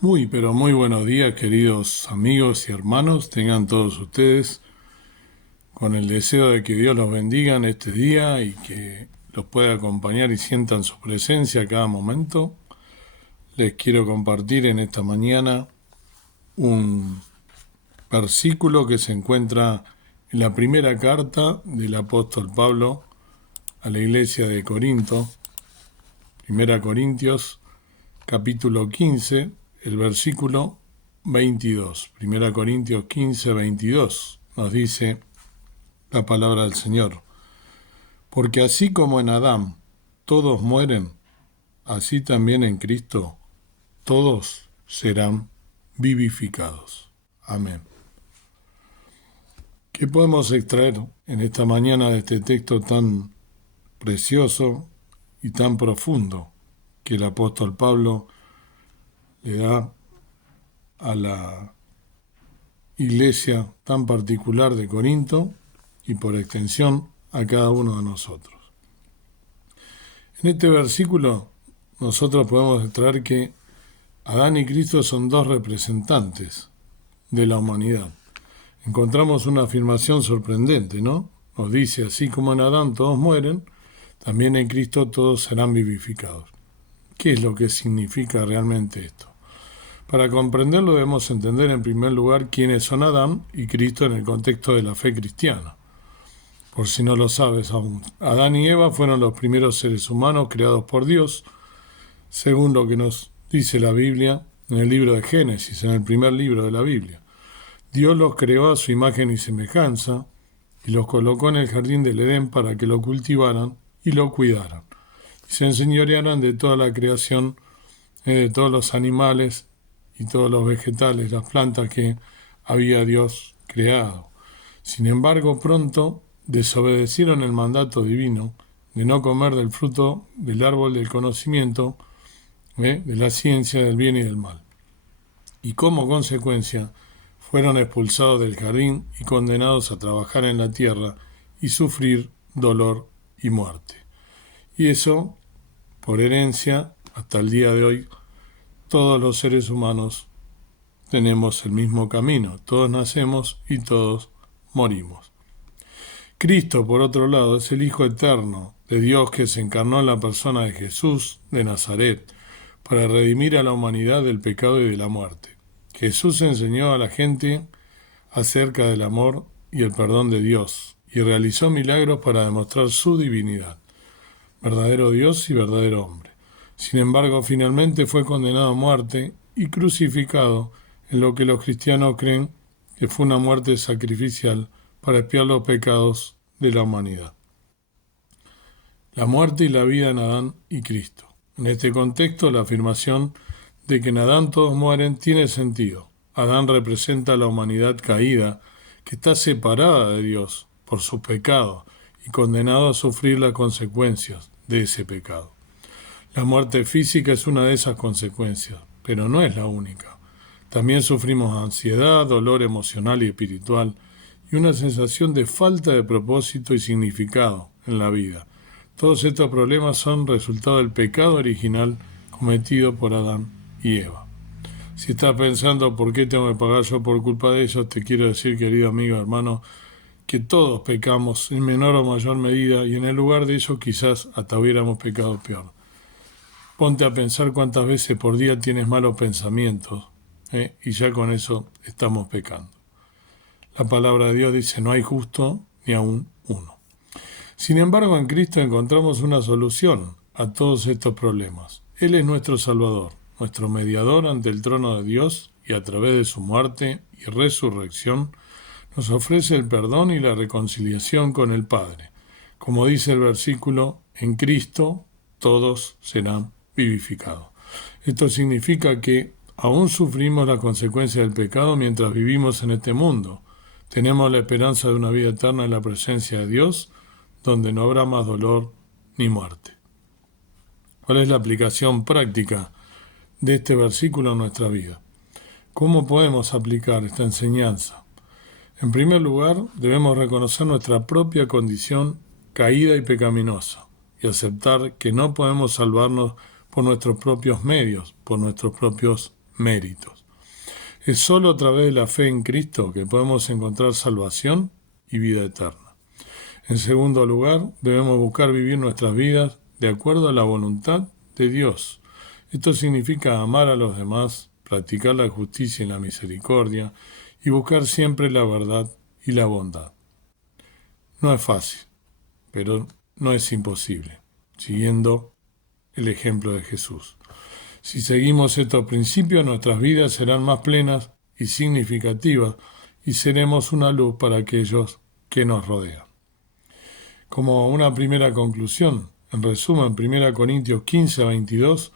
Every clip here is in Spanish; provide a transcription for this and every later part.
Muy, pero muy buenos días, queridos amigos y hermanos. Tengan todos ustedes con el deseo de que Dios los bendiga en este día y que los pueda acompañar y sientan su presencia a cada momento. Les quiero compartir en esta mañana un versículo que se encuentra en la primera carta del apóstol Pablo a la iglesia de Corinto, Primera Corintios, capítulo 15, el versículo 22. Primera Corintios 15, 22 nos dice la palabra del Señor. Porque así como en Adán todos mueren, así también en Cristo todos serán vivificados. Amén. ¿Qué podemos extraer en esta mañana de este texto tan precioso y tan profundo que el apóstol Pablo le da a la iglesia tan particular de Corinto y por extensión a cada uno de nosotros? En este versículo nosotros podemos extraer que Adán y Cristo son dos representantes de la humanidad. Encontramos una afirmación sorprendente, ¿no? Nos dice, así como en Adán todos mueren, también en Cristo todos serán vivificados. ¿Qué es lo que significa realmente esto? Para comprenderlo debemos entender en primer lugar quiénes son Adán y Cristo en el contexto de la fe cristiana. Por si no lo sabes aún, Adán y Eva fueron los primeros seres humanos creados por Dios, según lo que nos dice la Biblia en el libro de Génesis, en el primer libro de la Biblia. Dios los creó a su imagen y semejanza y los colocó en el jardín del Edén para que lo cultivaran y lo cuidaran, y se enseñorearan de toda la creación, de todos los animales y todos los vegetales, las plantas que había Dios creado. Sin embargo, pronto desobedecieron el mandato divino de no comer del fruto del árbol del conocimiento, de la ciencia del bien y del mal. Y como consecuencia, fueron expulsados del jardín y condenados a trabajar en la tierra y sufrir dolor y muerte. Y eso, por herencia, hasta el día de hoy, todos los seres humanos tenemos el mismo camino. Todos nacemos y todos morimos. Cristo, por otro lado, es el Hijo eterno de Dios que se encarnó en la persona de Jesús de Nazaret para redimir a la humanidad del pecado y de la muerte. Jesús enseñó a la gente acerca del amor y el perdón de Dios y realizó milagros para demostrar su divinidad, verdadero Dios y verdadero hombre. Sin embargo, finalmente fue condenado a muerte y crucificado en lo que los cristianos creen que fue una muerte sacrificial para expiar los pecados de la humanidad. La muerte y la vida en Adán y Cristo. En este contexto, la afirmación de que en Adán todos mueren tiene sentido. Adán representa a la humanidad caída que está separada de Dios por sus pecados y condenado a sufrir las consecuencias de ese pecado. La muerte física es una de esas consecuencias, pero no es la única. También sufrimos ansiedad, dolor emocional y espiritual y una sensación de falta de propósito y significado en la vida. Todos estos problemas son resultado del pecado original cometido por Adán y Eva. Si estás pensando por qué tengo que pagar yo por culpa de ellos, te quiero decir, querido amigo, hermano, que todos pecamos en menor o mayor medida y en el lugar de ellos quizás hasta hubiéramos pecado peor. Ponte a pensar cuántas veces por día tienes malos pensamientos, y ya con eso estamos pecando. La palabra de Dios dice, no hay justo ni aún uno. Sin embargo, en Cristo encontramos una solución a todos estos problemas. Él es nuestro Salvador, nuestro mediador ante el trono de Dios y a través de su muerte y resurrección nos ofrece el perdón y la reconciliación con el Padre. Como dice el versículo, en Cristo todos serán vivificados. Esto significa que aún sufrimos las consecuencias del pecado mientras vivimos en este mundo. Tenemos la esperanza de una vida eterna en la presencia de Dios, donde no habrá más dolor ni muerte. ¿Cuál es la aplicación práctica de este versículo en nuestra vida? ¿Cómo podemos aplicar esta enseñanza? En primer lugar, debemos reconocer nuestra propia condición caída y pecaminosa y aceptar que no podemos salvarnos por nuestros propios medios, por nuestros propios méritos. Es solo a través de la fe en Cristo que podemos encontrar salvación y vida eterna. En segundo lugar, debemos buscar vivir nuestras vidas de acuerdo a la voluntad de Dios. Esto significa amar a los demás, practicar la justicia y la misericordia y buscar siempre la verdad y la bondad. No es fácil, pero no es imposible, siguiendo el ejemplo de Jesús. Si seguimos estos principios, nuestras vidas serán más plenas y significativas y seremos una luz para aquellos que nos rodean. Como una primera conclusión, en resumen, 1 Corintios 15:22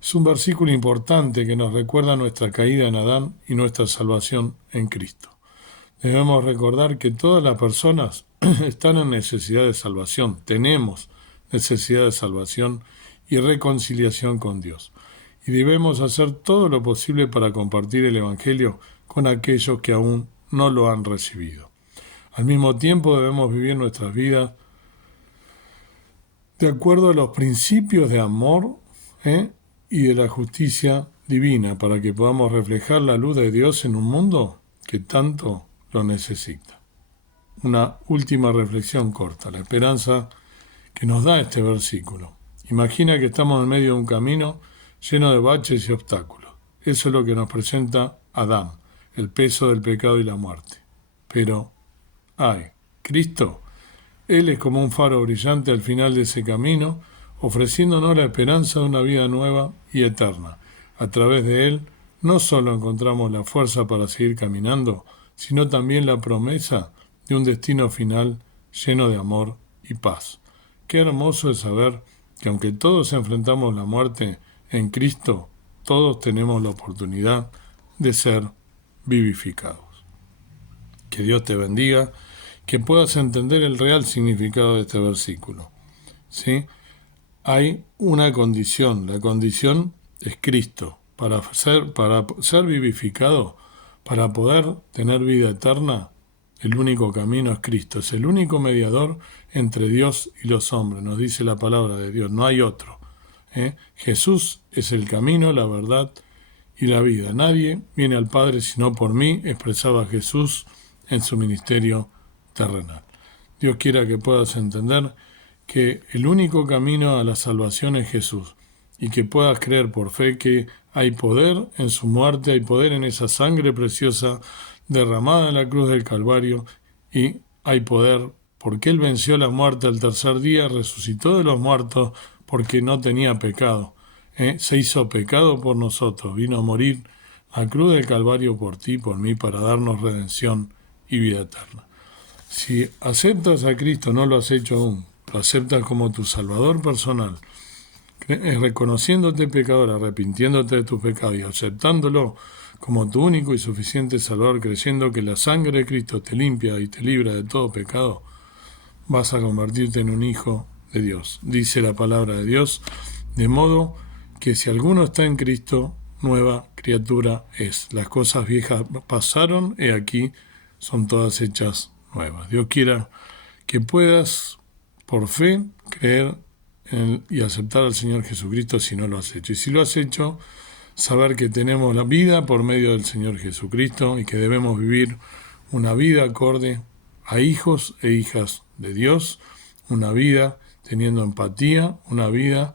es un versículo importante que nos recuerda nuestra caída en Adán y nuestra salvación en Cristo. Debemos recordar que todas las personas están en necesidad de salvación, tenemos necesidad de salvación y reconciliación con Dios. Y debemos hacer todo lo posible para compartir el Evangelio con aquellos que aún no lo han recibido. Al mismo tiempo debemos vivir nuestras vidas de acuerdo a los principios de amor y de la justicia divina para que podamos reflejar la luz de Dios en un mundo que tanto lo necesita. Una última reflexión corta, la esperanza que nos da este versículo. Imagina que estamos en medio de un camino lleno de baches y obstáculos. Eso es lo que nos presenta Adán, el peso del pecado y la muerte. Pero, Cristo, Él es como un faro brillante al final de ese camino, ofreciéndonos la esperanza de una vida nueva y eterna. A través de Él, no solo encontramos la fuerza para seguir caminando, sino también la promesa de un destino final lleno de amor y paz. Qué hermoso es saber que aunque todos enfrentamos la muerte, en Cristo todos tenemos la oportunidad de ser vivificados. Que Dios te bendiga, que puedas entender el real significado de este versículo. ¿Sí? Hay una condición, la condición es Cristo. Para ser vivificado, para poder tener vida eterna, el único camino es Cristo. Es el único mediador entre Dios y los hombres, nos dice la palabra de Dios, no hay otro. Jesús es el camino, la verdad y la vida. Nadie viene al Padre sino por mí, expresaba Jesús en su ministerio terrenal. Dios quiera que puedas entender que el único camino a la salvación es Jesús y que puedas creer por fe que hay poder en su muerte, hay poder en esa sangre preciosa derramada en la cruz del Calvario y hay poder porque Él venció la muerte al tercer día, resucitó de los muertos porque no tenía pecado. Se hizo pecado por nosotros, vino a morir a la cruz del Calvario por ti, por mí, para darnos redención y vida eterna. Si aceptas a Cristo, no lo has hecho aún, lo aceptas como tu Salvador personal, reconociéndote pecador, arrepintiéndote de tus pecados y aceptándolo como tu único y suficiente Salvador, creyendo que la sangre de Cristo te limpia y te libra de todo pecado, vas a convertirte en un hijo de Dios. Dice la palabra de Dios, de modo que si alguno está en Cristo, nueva criatura es. Las cosas viejas pasaron, y aquí son todas hechas nuevas. Dios quiera que puedas, por fe, creer y aceptar al Señor Jesucristo si no lo has hecho. Y si lo has hecho, saber que tenemos la vida por medio del Señor Jesucristo y que debemos vivir una vida acorde a hijos e hijas de Dios, una vida teniendo empatía, una vida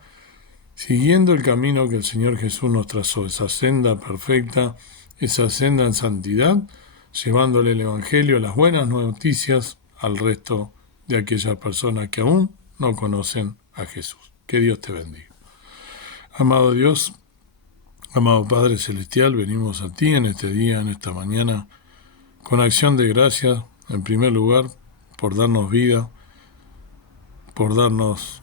siguiendo el camino que el Señor Jesús nos trazó, esa senda perfecta, esa senda en santidad, llevándole el Evangelio, las buenas noticias al resto de aquellas personas que aún no conocen a Jesús. Que Dios te bendiga. Amado Dios, amado Padre Celestial, venimos a ti en este día, en esta mañana, con acción de gracias, en primer lugar, por darnos vida, por darnos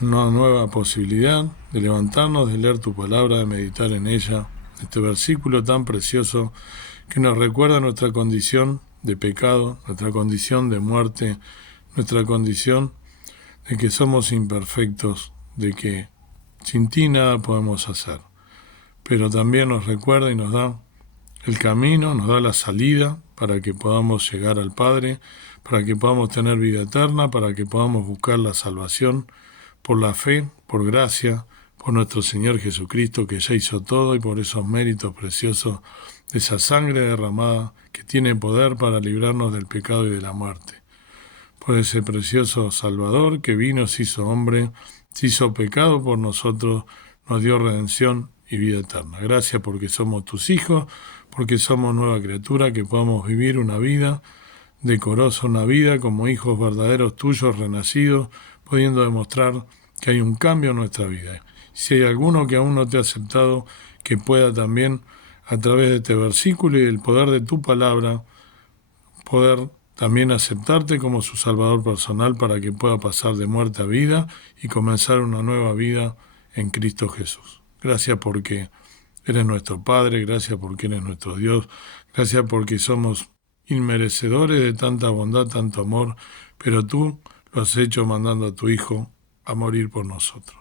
una nueva posibilidad de levantarnos, de leer tu palabra, de meditar en ella, este versículo tan precioso que nos recuerda nuestra condición de pecado, nuestra condición de muerte, nuestra condición de que somos imperfectos, de que sin ti nada podemos hacer. Pero también nos recuerda y nos da el camino, nos da la salida para que podamos llegar al Padre, para que podamos tener vida eterna, para que podamos buscar la salvación por la fe, por gracia, por nuestro Señor Jesucristo, que ya hizo todo, y por esos méritos preciosos de esa sangre derramada que tiene poder para librarnos del pecado y de la muerte. Por ese precioso Salvador que vino, se hizo hombre, se hizo pecado por nosotros, nos dio redención y vida eterna. Gracias porque somos tus hijos, porque somos nueva criatura, que podamos vivir una vida decorosa, una vida como hijos verdaderos tuyos, renacidos, pudiendo demostrar que hay un cambio en nuestra vida. Si hay alguno que aún no te ha aceptado, que pueda también, a través de este versículo y del poder de tu palabra, poder también aceptarte como su Salvador personal para que pueda pasar de muerte a vida y comenzar una nueva vida en Cristo Jesús. Gracias porque eres nuestro Padre, gracias porque eres nuestro Dios, gracias porque somos inmerecedores de tanta bondad, tanto amor, pero tú lo has hecho mandando a tu Hijo a morir por nosotros.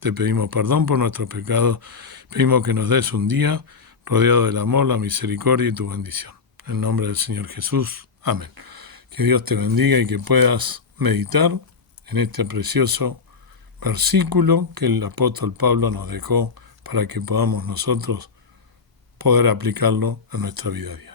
Te pedimos perdón por nuestros pecados, pedimos que nos des un día rodeado del amor, la misericordia y tu bendición. En el nombre del Señor Jesús. Amén. Que Dios te bendiga y que puedas meditar en este precioso versículo que el apóstol Pablo nos dejó para que podamos nosotros poder aplicarlo a nuestra vida diaria.